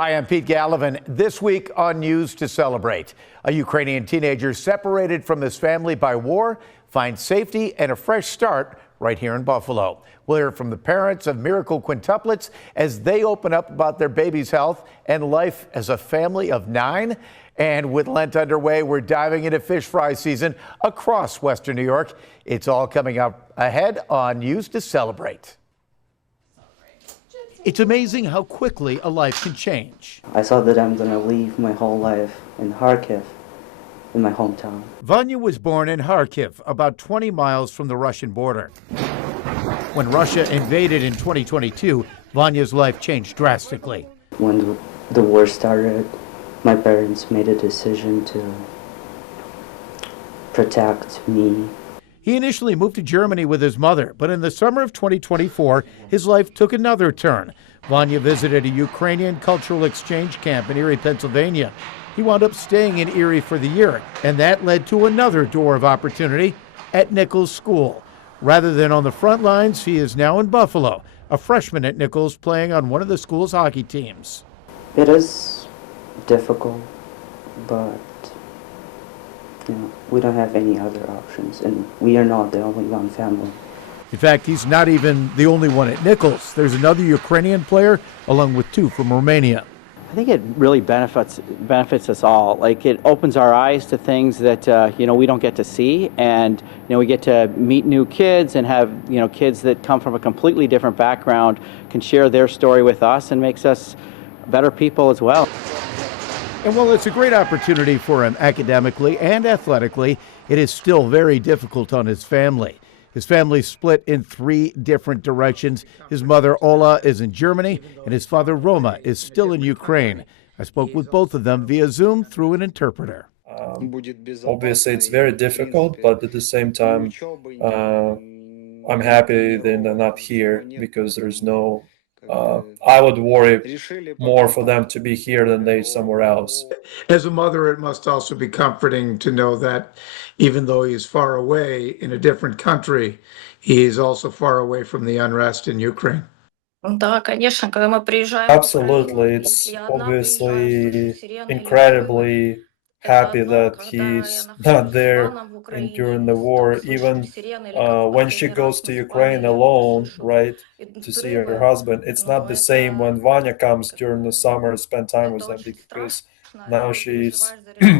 Hi, I'm Pete Gallivan. This week on News to Celebrate, a Ukrainian teenager separated from his family by war finds safety and a fresh start right here in Buffalo. We'll hear from the parents of miracle quintuplets as they open up about their baby's health and life as a family of 9. And with Lent underway, we're diving into fish fry season across Western New York. It's all coming up ahead on News to Celebrate. It's amazing how quickly a life can change. I saw that I'm going to leave my whole life in Kharkiv, in my hometown. Vanya was born in Kharkiv, about 20 miles from the Russian border. When Russia invaded in 2022, Vanya's life changed drastically. When the war started, my parents made a decision to protect me. He initially moved to Germany with his mother, but in the summer of 2024, his life took another turn. Vanya visited a Ukrainian cultural exchange camp in Erie, Pennsylvania. He wound up staying in Erie for the year, and that led to another door of opportunity at Nichols School. Rather than on the front lines, he is now in Buffalo, a freshman at Nichols playing on one of the school's hockey teams. It is difficult, but we don't have any other options, and we are not the only one family. In fact, he's not even the only one at Nichols. There's another Ukrainian player, along with 2 from Romania. I think it really benefits us all. Like, it opens our eyes to things that we don't get to see, and we get to meet new kids and have kids that come from a completely different background can share their story with us and makes us better people as well. And while it's a great opportunity for him academically and athletically, it is still very difficult on his family. His family's split in 3 different directions. His mother, Ola, is in Germany, and his father, Roma, is still in Ukraine. I spoke with both of them via Zoom through an interpreter. Obviously, it's very difficult, but at the same time, I'm happy that they're not here because there's no I would worry more for them to be here than they somewhere else. As a mother, it must also be comforting to know that even though he's far away in a different country, he is also far away from the unrest in Ukraine. Absolutely. It's obviously incredibly happy that he's not there during the war. Even when she goes to Ukraine alone, right, to see her husband, it's not the same when Vanya comes during the summer to spend time with them, because now she's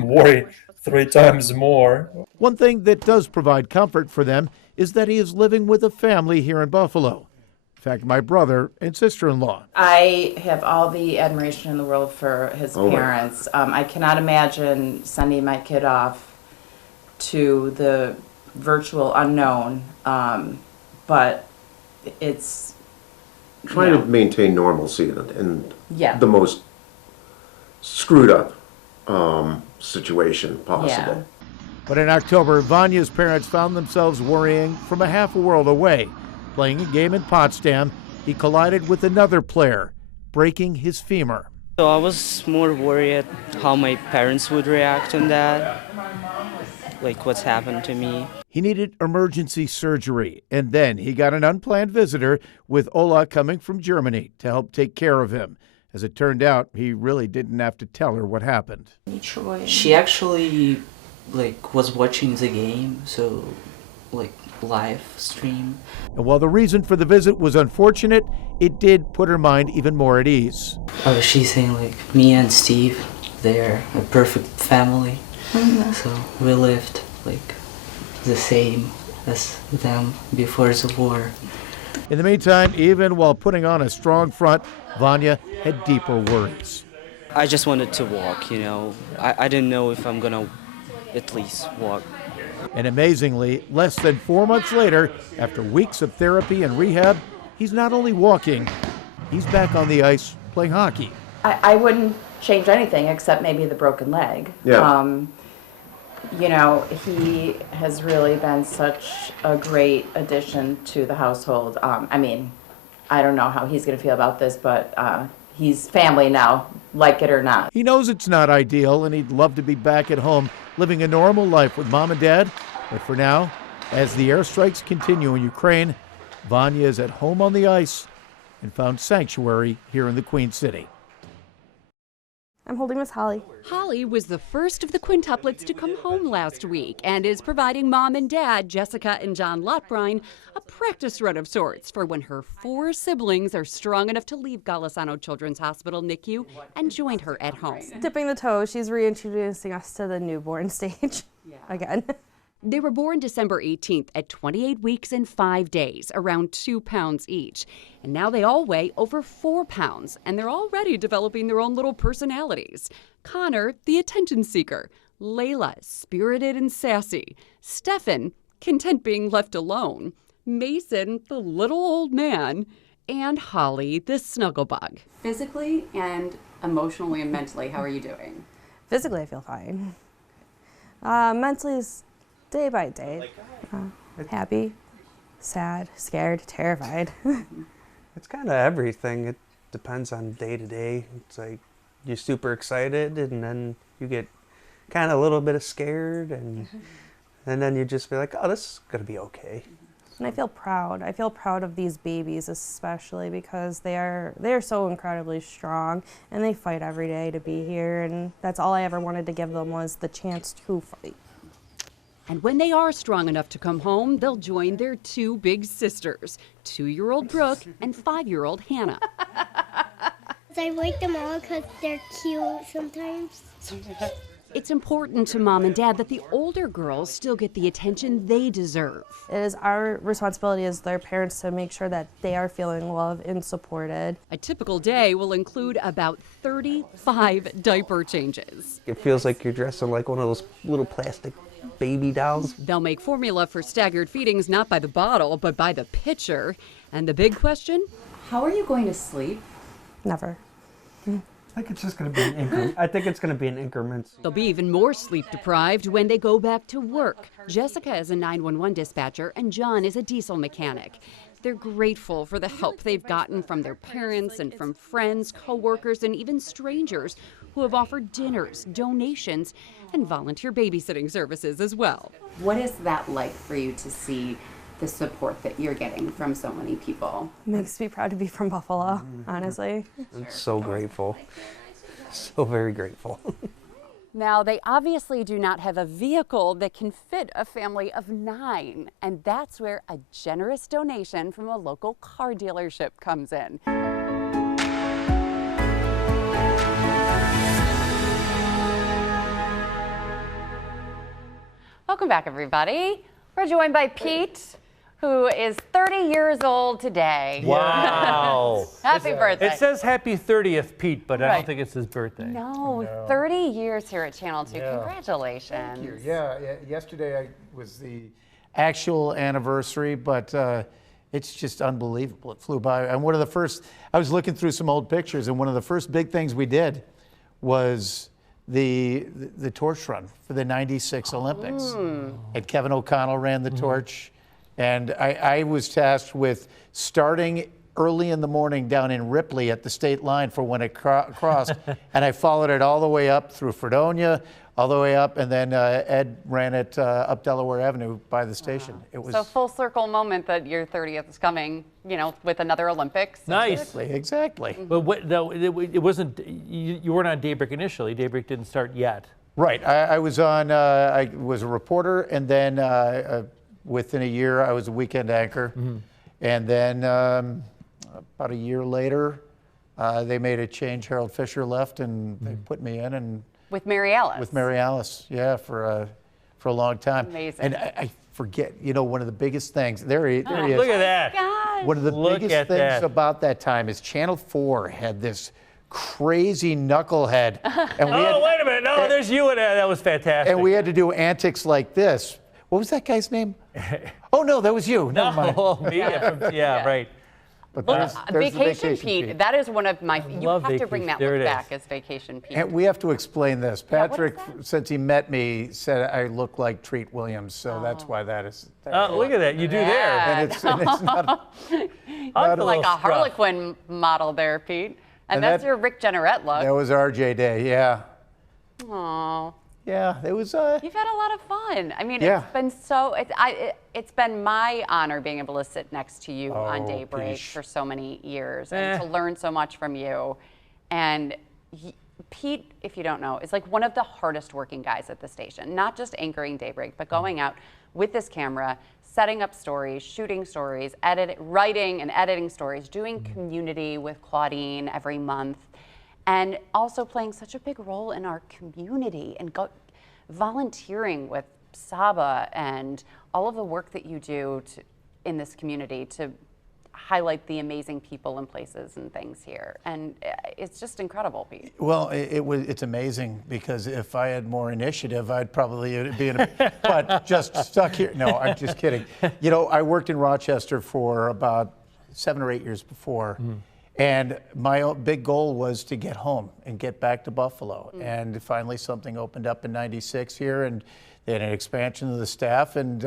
worried 3 times more. One thing that does provide comfort for them is that he is living with a family here in Buffalo. In fact, my brother and sister-in-law. I have all the admiration in the world for his parents. I cannot imagine sending my kid off to the virtual unknown, but it's... Trying to maintain normalcy in Yeah. the most screwed up situation possible. Yeah. But in October, Vanya's parents found themselves worrying from a half a world away. Playing a game in Potsdam, he collided with another player, breaking his femur. So I was more worried how my parents would react on that, like what's happened to me. He needed emergency surgery, and then he got an unplanned visitor with Ola coming from Germany to help take care of him. As it turned out, he really didn't have to tell her what happened. She actually was watching the game, so live stream. And while the reason for the visit was unfortunate, it did put her mind even more at ease. She's saying me and Steve, they're a perfect family. Mm-hmm. So we lived the same as them before the war. In the meantime, even while putting on a strong front, Vanya had deeper worries. I just wanted to walk, I didn't know if I'm gonna at least walk. And amazingly, less than 4 months later, after weeks of therapy and rehab, he's not only walking, he's back on the ice playing hockey. I wouldn't change anything except maybe the broken leg. Yeah. He has really been such a great addition to the household. I don't know how he's going to feel about this, but he's family now, like it or not. He knows it's not ideal, and he'd love to be back at home, living a normal life with mom and dad. But for now, as the airstrikes continue in Ukraine, Vanya is at home on the ice and found sanctuary here in the Queen City. I'm holding Miss Holly. Holly was the first of the quintuplets to come home last week and is providing mom and dad, Jessica and John Lotbrine, a practice run of sorts for when her 4 siblings are strong enough to leave Golisano Children's Hospital NICU and join her at home. Dipping the toe, she's reintroducing us to the newborn stage again. They were born December 18th at 28 weeks and 5 days, around 2 pounds each. And now they all weigh over 4 pounds, and they're already developing their own little personalities. Connor, the attention seeker. Layla, spirited and sassy. Stefan, content being left alone. Mason, the little old man. And Holly, the snuggle bug. Physically and emotionally and mentally, how are you doing? Physically, I feel fine. Mentally is day by day. Happy, sad, scared, terrified. It's kind of everything. It depends on day to day. It's like you're super excited and then you get kind of a little bit scared and then you just feel like, oh, this is going to be okay. And I feel proud. I feel proud of these babies, especially because they're so incredibly strong and they fight every day to be here, and that's all I ever wanted to give them was the chance to fight. And when they are strong enough to come home, they'll join their 2 big sisters, 2-year-old Brooke and 5-year-old Hannah. I like them all because they're cute sometimes. It's important to mom and dad that the older girls still get the attention they deserve. It is our responsibility as their parents to make sure that they are feeling loved and supported. A typical day will include about 35 diaper changes. It feels like you're dressing like one of those little plastic baby dolls. They'll make formula for staggered feedings not by the bottle, but by the pitcher. And the big question? How are you going to sleep? Never. I think it's just going to be an increment. I think it's going to be in increments. They'll be even more sleep deprived when they go back to work. Jessica is a 911 dispatcher and John is a diesel mechanic. They're grateful for the help they've gotten from their parents and from friends, coworkers, and even strangers who have offered dinners, donations, and volunteer babysitting services as well. What is that like for you to see the support that you're getting from so many people? It makes me proud to be from Buffalo, honestly. I'm so grateful. So very grateful. Now, they obviously do not have a vehicle that can fit a family of 9, and that's where a generous donation from a local car dealership comes in. Welcome back, everybody. We're joined by Pete, who is 30 years old today. Wow. Happy birthday. It says happy 30th, Pete, but I Right. don't think it's his birthday. No, 30 years here at Channel 2. Yeah. Congratulations. Thank you. Yeah, yesterday was the actual anniversary, but it's just unbelievable. It flew by. And I was looking through some old pictures, and one of the first big things we did was the torch run for the '96 Olympics. And Kevin O'Connell ran the torch. And I was tasked with starting early in the morning down in Ripley at the state line for when it crossed. And I followed it all the way up through Fredonia, all the way up, and then Ed ran it up Delaware Avenue by the station. It was So full circle moment that your 30th is coming, with another Olympics. Nice. Exactly. But it wasn't, you weren't on Daybreak initially. Daybreak didn't start yet. Right. I was I was a reporter, and then within a year, I was a weekend anchor. And then about a year later, they made a change. Harold Fisher left, and they put me in. And With Mary Alice. With Mary Alice, yeah, for a long time. Amazing. And I forget, one of the biggest things, there he is. Look at that. God. One of the biggest things about that time is Channel 4 had this crazy knucklehead. And Wait a minute. No, there's you in there. That was fantastic. And we had to do antics like this. What was that guy's name? Oh, no, that was you. Never mind. Me? Yeah, right. But Well, there's the Vacation Pete, that is one of my, you Love have to bring Vacation. that There look it back is. as Vacation Pete. And we have to explain this. Yeah, what Patrick, is since he met me, said I look like Treat Williams, so that's why that is. Look at that. You do there. And it's not like a Harlequin model there, Pete. And that's your Rick Jenneret look. That was RJ Day, yeah. Aww. Yeah, it was. You've had a lot of fun. I mean, Yeah. it's been it's been my honor being able to sit next to you on Daybreak Peesh. for so many years and to learn so much from you. And Pete, if you don't know, is like one of the hardest working guys at the station, not just anchoring Daybreak, but going out with this camera, setting up stories, shooting stories, writing and editing stories, doing community with Claudine every month, and also playing such a big role in our community and volunteering with Saba and all of the work that you do in this community to highlight the amazing people and places and things here. And it's just incredible, Pete. Well, it's amazing, because if I had more initiative, I'd probably be in a, but just stuck here. No, I'm just kidding. You know, I worked in Rochester for about 7 or 8 years before. And my big goal was to get home and get back to Buffalo. And finally something opened up in '96 here, and they had an expansion of the staff, and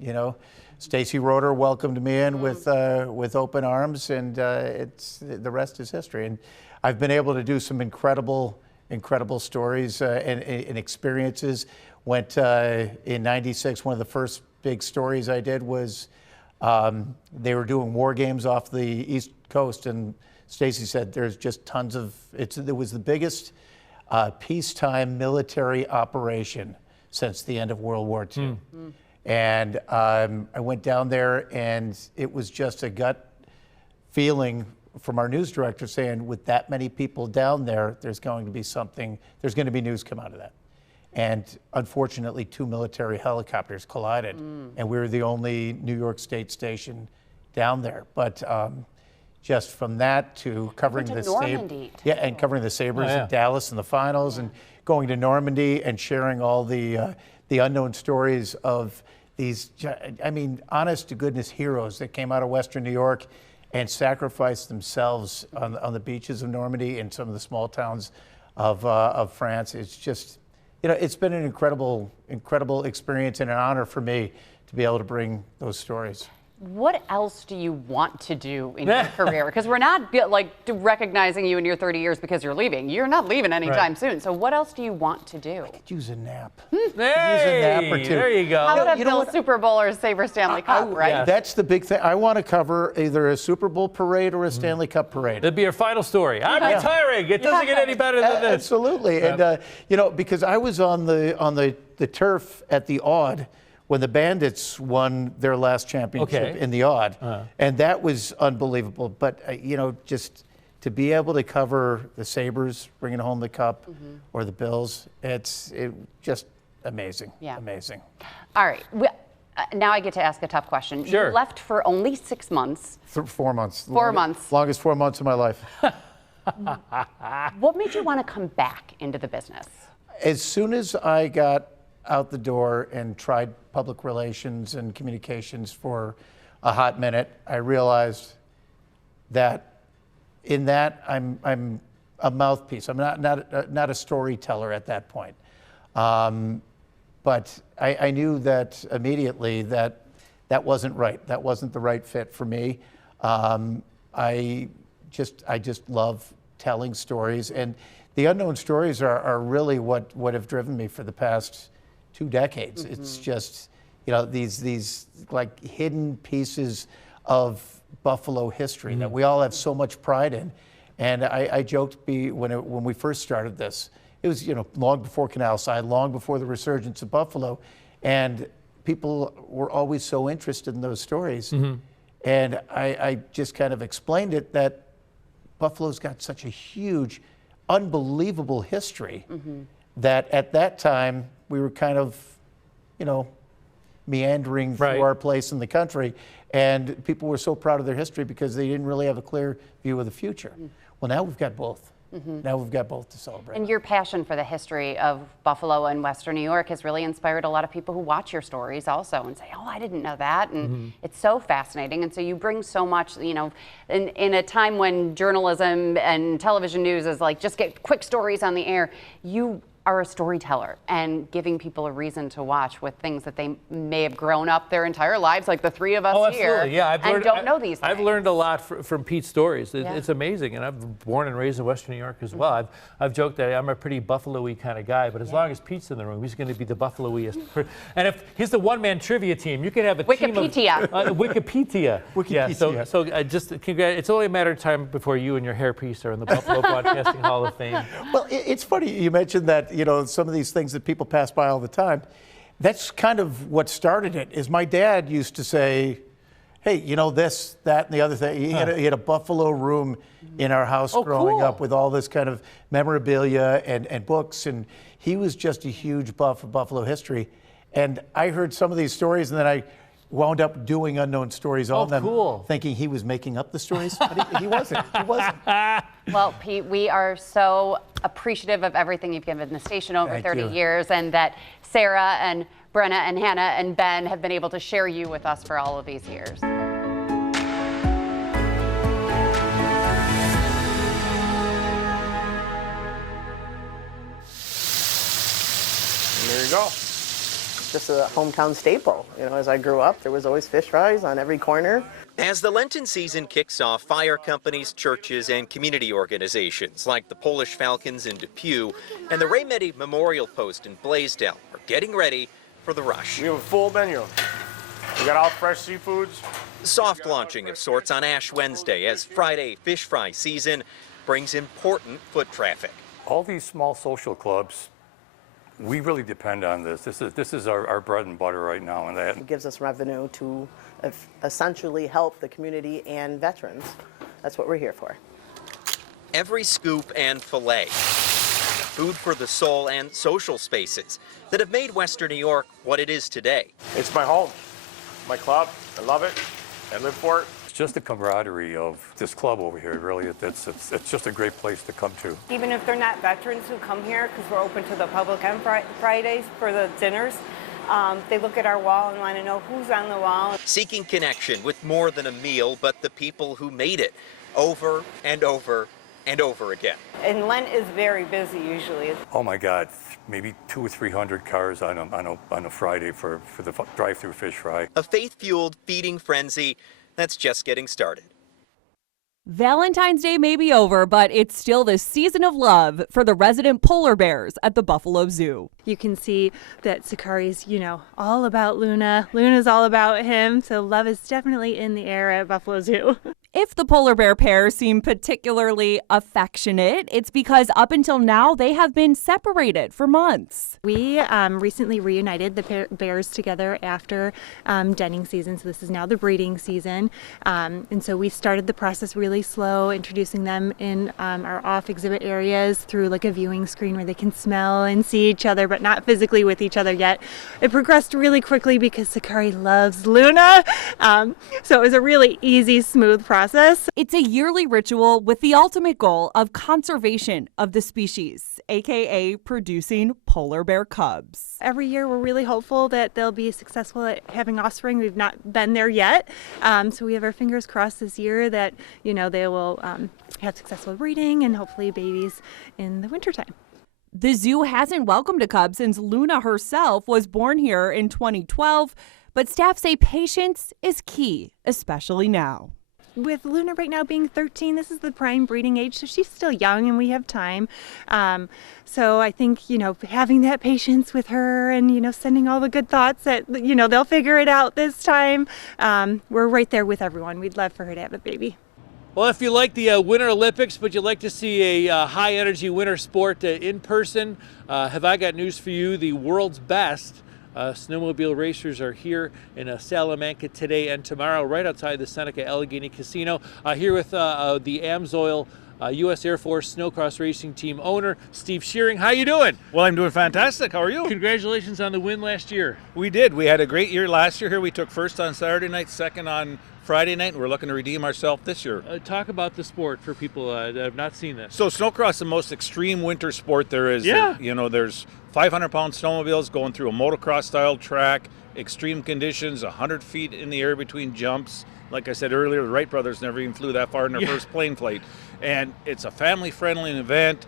you know, Stacy Roeder welcomed me in with open arms, and the rest is history. And I've been able to do some incredible stories and experiences. Went in '96. One of the first big stories I did was they were doing war games off the East Coast, and Stacy said there's just tons of it was the biggest peacetime military operation since the end of World War II. And I went down there, and it was just a gut feeling from our news director saying, with that many people down there, there's going to be news come out of that. And unfortunately, 2 military helicopters collided, and we were the only New York State station down there. But just from that to covering the Sabres, and covering the Sabres in Dallas in the finals, and going to Normandy and sharing all the unknown stories of these, I mean, honest to goodness heroes that came out of Western New York and sacrificed themselves on the beaches of Normandy and some of the small towns of France. It's just, you know, it's been an incredible experience and an honor for me to be able to bring those stories. What else do you want to do in your career? Because we're not like recognizing you in your 30 years because you're leaving. You're not leaving anytime soon. So what else do you want to do? I could use a nap. Hey, use a nap or two. there you go. How about Bill's Super Bowl or Sabre Stanley Cup, right? Yeah. That's the big thing. I want to cover either a Super Bowl parade or a Stanley Cup parade. That'd be your final story. I'm retiring. It doesn't get any better than this. Absolutely. And you know, because I was on the turf at the Odd when the Bandits won their last championship in the Odd, and that was unbelievable. But you know, just to be able to cover the Sabres bringing home the cup, or the Bills, it's just amazing. Amazing. All right. Now I get to ask a tough question. Sure. You left for only 6 months. 4 months. 4 months. Longest 4 months of my life. What made you want to come back into the business? As soon as I got out the door and tried public relations and communications for a hot minute, I realized that in that I'm a mouthpiece. I'm not a storyteller at that point. But I knew that immediately that wasn't right. That wasn't the right fit for me. I just love telling stories, and the unknown stories are really what have driven me for the past 2 decades. It's just, you know, these like hidden pieces of Buffalo history that we all have so much pride in. And I joked when we first started this, it was, you know, long before Canal Side, long before the resurgence of Buffalo, and people were always so interested in those stories. And I just kind of explained it that Buffalo's got such a huge, unbelievable history that at that time we were kind of, you know, meandering through our place in the country, and people were so proud of their history because they didn't really have a clear view of the future. Well, now we've got both. Now we've got both to celebrate. And your passion for the history of Buffalo and Western New York has really inspired a lot of people who watch your stories also and say, oh, I didn't know that. And it's so fascinating. And so you bring so much, you know, in a time when journalism and television news is like, just get quick stories on the air, you are a storyteller and giving people a reason to watch with things that they may have grown up their entire lives, like the three of us here, don't know these things. I've learned a lot from Pete's stories. Yeah. It's amazing, and I'm born and raised in Western New York as well. I've joked that I'm a pretty Buffalo-y kind of guy, but as long as Pete's in the room, he's going to be the Buffalo-iest. And if he's the one-man trivia team, you could have a Wikipedia. team of Wikipedia. Yeah, so just it's only a matter of time before you and your hairpiece are in the Buffalo Broadcasting Hall of Fame. Well, it's funny you mentioned that, some of these things that people pass by all the time. That's kind of what started it. Is my dad used to say, hey, this, that, and the other thing. He had a Buffalo room in our house growing up with all this kind of memorabilia and books, and he was just a huge buff of Buffalo history. And I heard some of these stories, and then I wound up doing unknown stories on them, thinking he was making up the stories, but he wasn't. He wasn't. Well, Pete, we are so appreciative of everything you've given the station over 30 years, and that Sarah and Brenna and Hannah and Ben have been able to share you with us for all of these years. There you go. Just a hometown staple. As I grew up, there was always fish fries on every corner. As the Lenten season kicks off, fire companies, churches, and community organizations like the Polish Falcons in Depew and the Ray Meddy Memorial Post in Blaisdell are getting ready for the rush. We have a full menu. We got all fresh seafoods. Soft launching of sorts on Ash Wednesday as Friday fish fry season brings important foot traffic. All these small social clubs, we really depend on this. This is our bread and butter right now. And that It gives us revenue to essentially help the community and veterans. That's what we're here for. Every scoop and fillet, food for the soul and social spaces that have made Western New York what it is today. It's my home, my club. I love it. I live for it. it's just the camaraderie of this club over here. Really, it's just a great place to come to. Even if they're not veterans who come here, because we're open to the public on Fridays for the dinners, they look at our wall and want to know who's on the wall. Seeking connection with more than a meal, but the people who made it over and over and over again. And Lent is very busy usually. Oh my God, maybe 200 or 300 cars on a Friday for the drive-through fish fry. A faith-fueled feeding frenzy that's just getting started. Valentine's Day may be over, but it's still the season of love for the resident polar bears at the Buffalo Zoo. You can see that Sakari's, all about Luna. Luna's all about him, so love is definitely in the air at Buffalo Zoo. If the polar bear pair seem particularly affectionate, it's because up until now they have been separated for months. We recently reunited the bears together after denning season, so this is now the breeding season. And so we started the process really slow, introducing them in our off exhibit areas through like a viewing screen where they can smell and see each other, but not physically with each other yet. It progressed really quickly because Sakari loves Luna. So it was a really easy, smooth process. It's a yearly ritual with the ultimate goal of conservation of the species, aka producing polar bear cubs. Every year we're really hopeful that they'll be successful at having offspring. We've not been there yet. So we have our fingers crossed this year that, they will have successful breeding and hopefully babies in the wintertime. The zoo hasn't welcomed a cub since Luna herself was born here in 2012, but staff say patience is key, especially now. With Luna right now being 13, this is the prime breeding age, so she's still young and we have time. So I think, having that patience with her and, sending all the good thoughts that, they'll figure it out this time. We're right there with everyone. We'd love for her to have a baby. Well, if you like the Winter Olympics, but you'd like to see a high-energy winter sport in person, have I got news for you. The world's best snowmobile racers are here in Salamanca today and tomorrow, right outside the Seneca Allegheny Casino. Here with the Amsoil U.S. Air Force Snowcross Racing Team owner, Steve Shearing. How you doing? Well, I'm doing fantastic. How are you? Congratulations on the win last year. We did. We had a great year last year here. We took first on Saturday night, second on Friday night, and we're looking to redeem ourselves this year. Talk about the sport for people that have not seen this. So snowcross is the most extreme winter sport there is. Yeah. There's 500-pound snowmobiles going through a motocross-style track. extreme conditions, 100 feet in the air between jumps. Like I said earlier, the Wright brothers never even flew that far in their first plane flight. And it's a family-friendly event.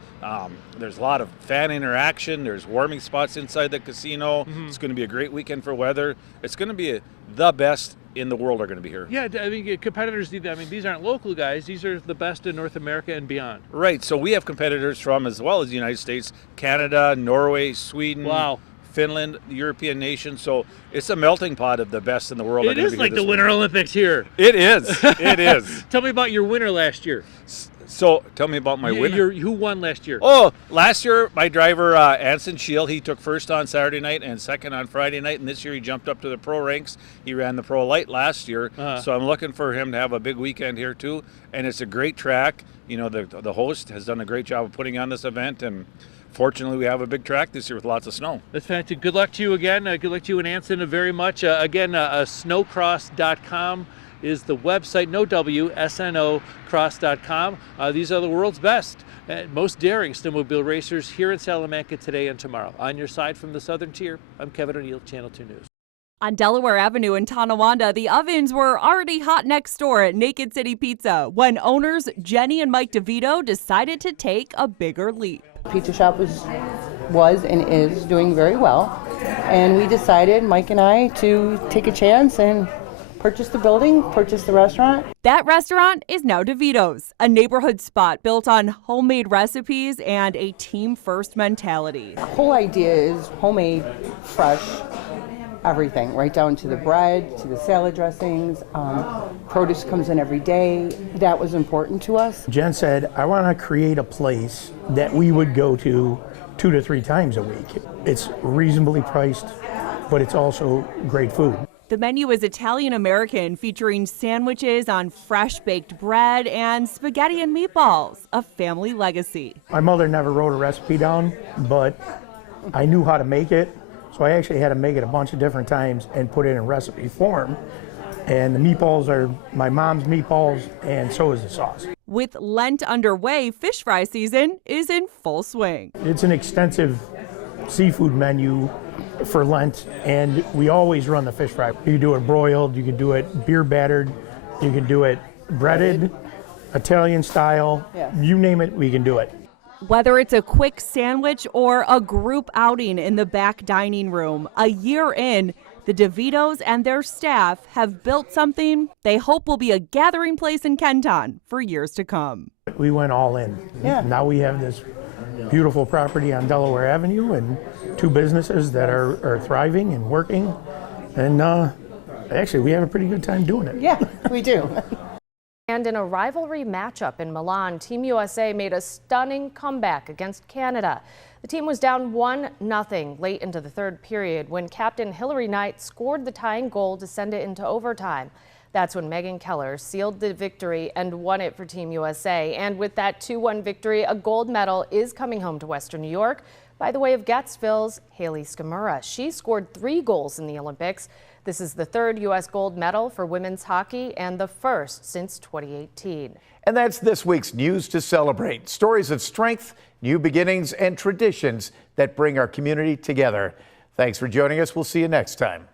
There's a lot of fan interaction. There's warming spots inside the casino. It's going to be a great weekend for weather. It's going to be the best in the world are going to be here. Yeah, I mean, competitors need that. I mean, these aren't local guys. These are the best in North America and beyond. Right. So we have competitors from, as well as the United States, Canada, Norway, Sweden. Wow. Finland, the European nations. So it's a melting pot of the best in the world. It is like the Winter Olympics here. It is. It is. Tell me about your winner last year. So tell me about my winner. Who won last year? Oh, last year my driver Anson Shield, he took first on Saturday night and second on Friday night, and this year he jumped up to the pro ranks. He ran the pro light last year, so I'm looking for him to have a big weekend here too. And it's a great track. You know, the host has done a great job of putting on this event, and fortunately we have a big track this year with lots of snow. That's fantastic. Good luck to you again. Good luck to you and Anson very much. Again, snowcross.com is the website, no W, SNO cross.com. These are the world's best and most daring snowmobile racers here in Salamanca today and tomorrow. On your side from the Southern Tier, I'm Kevin O'Neill, Channel 2 News. On Delaware Avenue in Tonawanda, the ovens were already hot next door at Naked City Pizza when owners Jenny and Mike DeVito decided to take a bigger leap. Pizza shop was and is doing very well, and we decided, Mike and I, to take a chance and purchase the building, purchase the restaurant. That restaurant is now DeVito's, a neighborhood spot built on homemade recipes and a team-first mentality. The whole idea is homemade, fresh, everything, right down to the bread, to the salad dressings. Produce comes in every day. That was important to us. Jen said, I want to create a place that we would go to 2 to 3 times a week. It's reasonably priced, but it's also great food. The menu is Italian-American, featuring sandwiches on fresh-baked bread and spaghetti and meatballs, a family legacy. My mother never wrote a recipe down, but I knew how to make it, so I actually had to make it a bunch of different times and put it in recipe form. And the meatballs are my mom's meatballs, and so is the sauce. With Lent underway, fish fry season is in full swing. It's an extensive seafood menu for Lent, and we always run the fish fry. You can do it broiled, you can do it beer battered, you can do it breaded, Italian style, you name it, we can do it. Whether it's a quick sandwich or a group outing in the back dining room, a year in, the DeVitos and their staff have built something they hope will be a gathering place in Kenton for years to come. We went all in. Now we have this beautiful property on Delaware Avenue and 2 businesses that are thriving and working. And actually, we have a pretty good time doing it. Yeah, we do. And in a rivalry matchup in Milan, Team USA made a stunning comeback against Canada. The team was down 1-0 late into the third period when captain Hillary Knight scored the tying goal to send it into overtime. That's when Megan Keller sealed the victory and won it for Team USA. And with that 2-1 victory, a gold medal is coming home to Western New York by the way of Gatsville's Haley Skamura. She scored 3 goals in the Olympics. This is the 3rd U.S. gold medal for women's hockey and the 1st since 2018. And that's this week's News to Celebrate. Stories of strength, new beginnings, and traditions that bring our community together. Thanks for joining us. We'll see you next time.